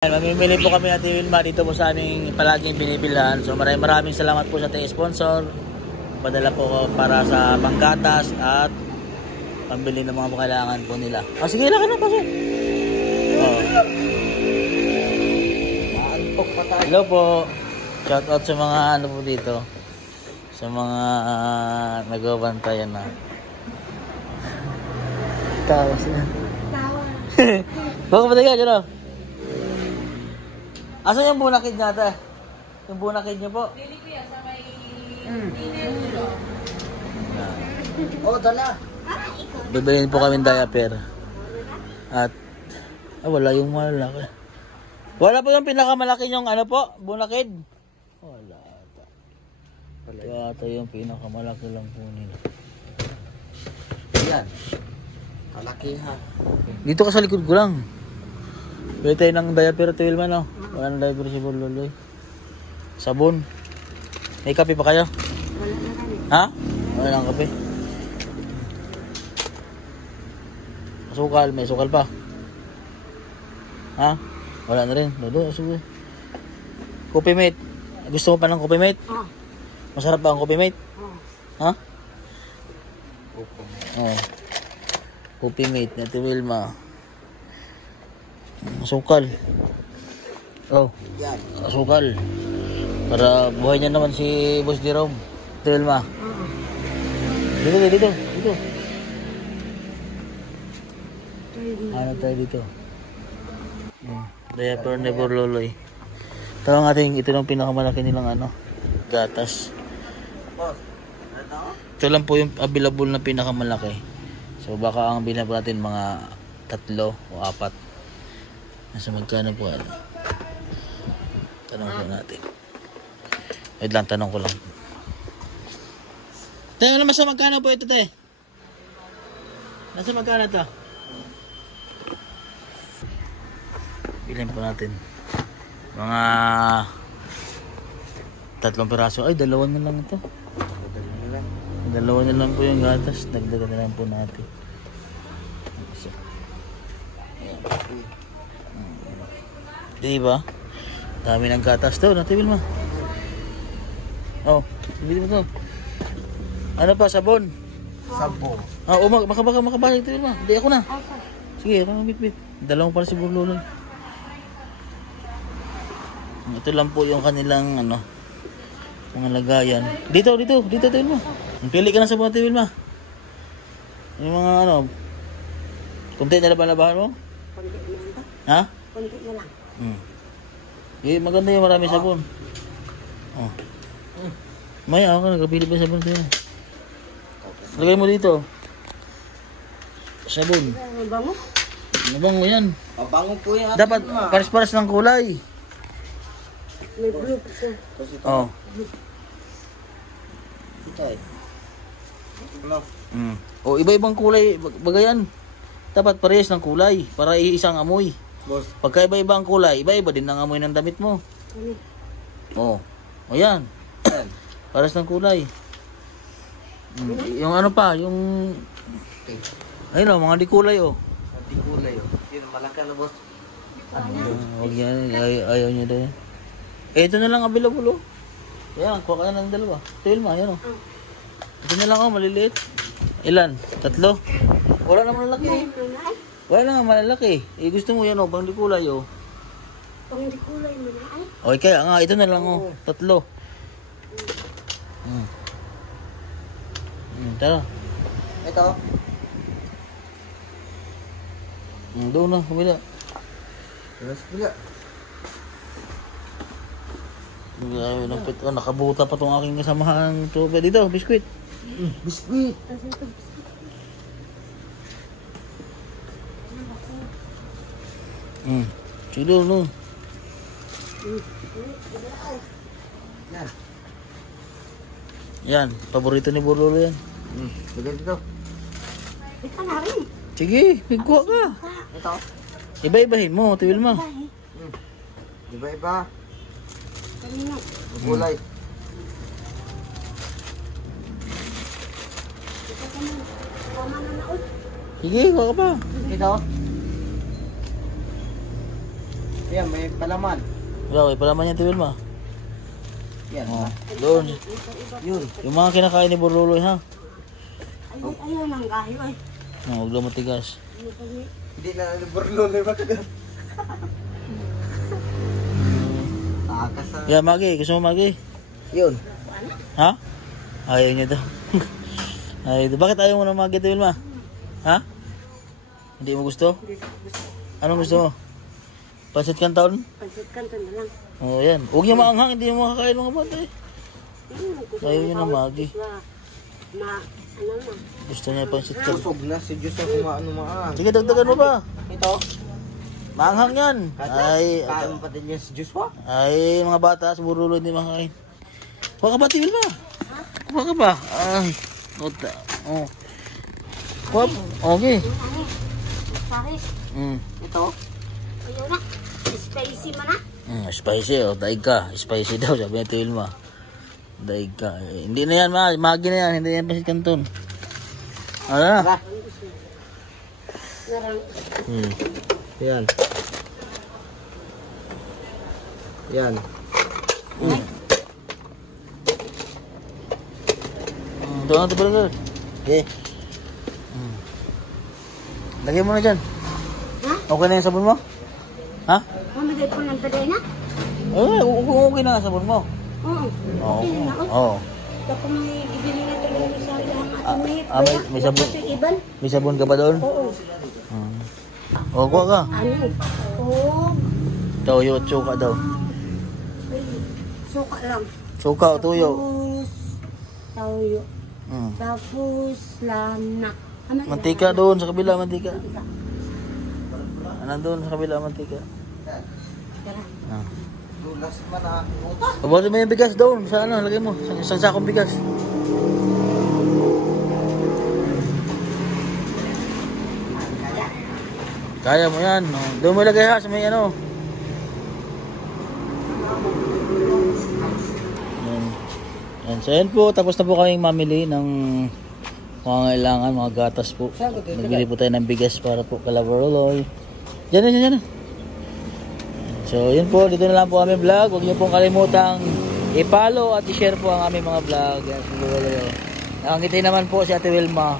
Mamimili po kami at Wilma dito po sa aming palaging binibilhan. So maraming salamat po sa ating sponsor. Padala po para sa panggatas at pambili ng mga kailangan po nila. Sige lang ka na, pasok. Hello po. Shout out sa mga ano po dito. Sa mga nagbabantayan na. Tawa sila. Tawa. Baka ba tayo dyan o? Asan yung bunakid natin? Yung bunakid niyo po? Dili ko yan sa may dinner nyo. Oo, dala. Bibilin po kami diaper. At, wala yung malaki. Wala po yung pinakamalaki yung ano po? Bunakid? Wala ata. Wala ata yung pinakamalaki lang po nila. Yan. Malaki ha. Dito ka sa likod ko lang. Bili tayo ng diaper to Wilma, no? Wala ng diaper si Burluloy. Sabon. May kape pa kayo? Wala na kami. Ha? Wala ng kape. Sukal. May sukal pa. Ha? Wala na rin. Dodo, sugo. Coffee mate. Gusto mo pa ng coffee mate? Oo. Masarap ba ang coffee mate? Oo. Ha? Oo. Coffee mate na to Wilma. Sukal. Oh. Yan. Sukal. Para buhay niya naman si Boss Jerome. Ito, Wilma. Dito. Ano tayo dito? Diaper ni Burluloy. Ito ang ating, ito lang pinakamalaki nilang ano, gatas. Boss, Ito lang po yung available na pinakamalaki. So baka ang bilhin po natin mga 3 o 4. Nasa magkano po ano? Tanong po natin. Wait lang, tanong ko lang. Tayo naman sa magkano po ito, te? Nasa magkano ito? Bilhin po natin. Mga 3 piraso. Ay, 2 na lang ito. 2 na lang po yung gatas. Dagdagan na lang po natin. Diba? Dami ng gatas daw. Natin Wilma. Oh, bili mo to. Ano pa? Sabon? Sabon. Makabalik ito Wilma. Hindi ako na. Sige, ako na bit-bit. 2 para si Burluloy. Ito lang po yung kanilang ano, mga lagayan. Dito Wilma. Pili ka na sa mga Wilma. Yung mga ano, kunti na laban-labahan mo? Konti na lang. Ha? Konti na lang. Maganda yung marami sabon. Oh. Maya ako nagpili pa yung sabon sa'yo. Lagay mo dito. Sabon. Bango? Nabango yan. Mabango po yan. Dapat pares-pares ng kulay. May blue po. Oh. Ito eh. Ano? O iba-ibang kulay bagayan. Dapat parehas ng kulay para iisang amoy. Boss. Pagka iba-iba ang kulay, iba-iba din ang amoy ng damit mo. Ano? Oh. O yan. Parehas ng kulay. Yung ano pa, yung ayun o, mga di kulay o. Hindi kulay oh. Yun, malaki na boss. Huwag yan, ayaw nyo din. Ito na lang available o. Yan, kuha ka na ng 2. Tilma, yan o. Ito na lang o, maliliit. Ilan? 3? Wala naman lalaki. Wala naman malalaki. Gusto mo yan o, bang di kulay o. Pang hindi kulay mo na ay. Okay, kaya nga, ito na lang o. 3. Tara. Ito. Doon na, kumila. Mas pula. Nakabuta pa tong aking kasamahan. Dito, biskuit. Biskuit. Silo, no? Yan. Yan, paborito ni Burluloy yan. Lagay dito. Ito na rin. Sige, pigkuha ka. Ito. Iba-ibahin mo, Tiwil mo. Iba-iba. Kanina. Kulay. Sige, kuha ka pa. Ito. Yan, may palaman. Okay, pala man yan, Ate Wilma. Yan. Oh, doon. Yun. Yung mga kinakain ni Borluloy, ha? Ayaw nang gahi, ay. Oh, huwag lang matigas. Hindi na naliburlo na yung makagat. Takas na. Yeah, Magi. Gusto mo, Magi? Yun. Ha? Ayaw niya daw. Ayaw daw. Bakit ayaw mo ng Magi, Ate Wilma? Ha? Hindi mo gusto? Anong gusto mo? Pansit Canton? Pansit Canton na lang. Oh, yan. Huwag niya maanghang. Hindi mo makakain mga bata eh. Ayaw niya ng Magi. Ano na? Gusto niya pansit Canton. Kusog na si Diyos ang kumaano maang. Sige, dagdagan mo pa. Ito. Maanghang yan. Ay, Kain pa din niya si Diyos pa. ay, mga bata sa Borluloy hindi makakain. Huwag ka ba, Ate Wilma? Huwag ka ba? Ay, kota. Oh. Huwag. Okay. Ano? Paris. Ito. Ayaw na. Spicy mo na. Spicy, oh. Daig ka. Spicy daw, sabi ni Ate Wilma. Daig ka. Eh, hindi na yan, Magi na yan. Hindi yan pansit Canton. Ano na? Tara. Narang. Yan. Yan. Ito na, Ate Wilma. Okay. Lagay mo na dyan. Ha? Okay na yung sabon mo? Ha? Mamagay po ng baday na? Okay na ang sabon mo. Oo. Oo. Okay na ako. Oo. Tapos may ibili na talaga sa lang ating may may sabon. Iban? May sabon ka ba doon? Oo. O, kuha ka. Ano? Oo. Toyo at suka daw. Suka lang. Suka o toyo. Tapos, tawyo. Mm. Tapos, lanak. Ano? Mantika doon sa kabila, mantika. Nandun sa kabila, mantika. Tara. Ah. Dulas man ang utas. Pabuti mo yung bigas doon. Sa ano, lagay mo. Sa isang sakong bigas. Kaya mo yan. Oh. Doon mo ilagay ha sa may ano. Yan. Yan. So yan po. Tapos na po kaming mamili ng mga kailangan, mga gatas po. Nagbili po tayo ng bigas para po kala Borluloy. Diyan na, diyan na. So yun po. Dito na lang po kami vlog. Huwag niyo pong kalimutang i-follow at i-share po ang aming mga vlog. Yan, siguro. Nakangiti naman po si Ate Wilma.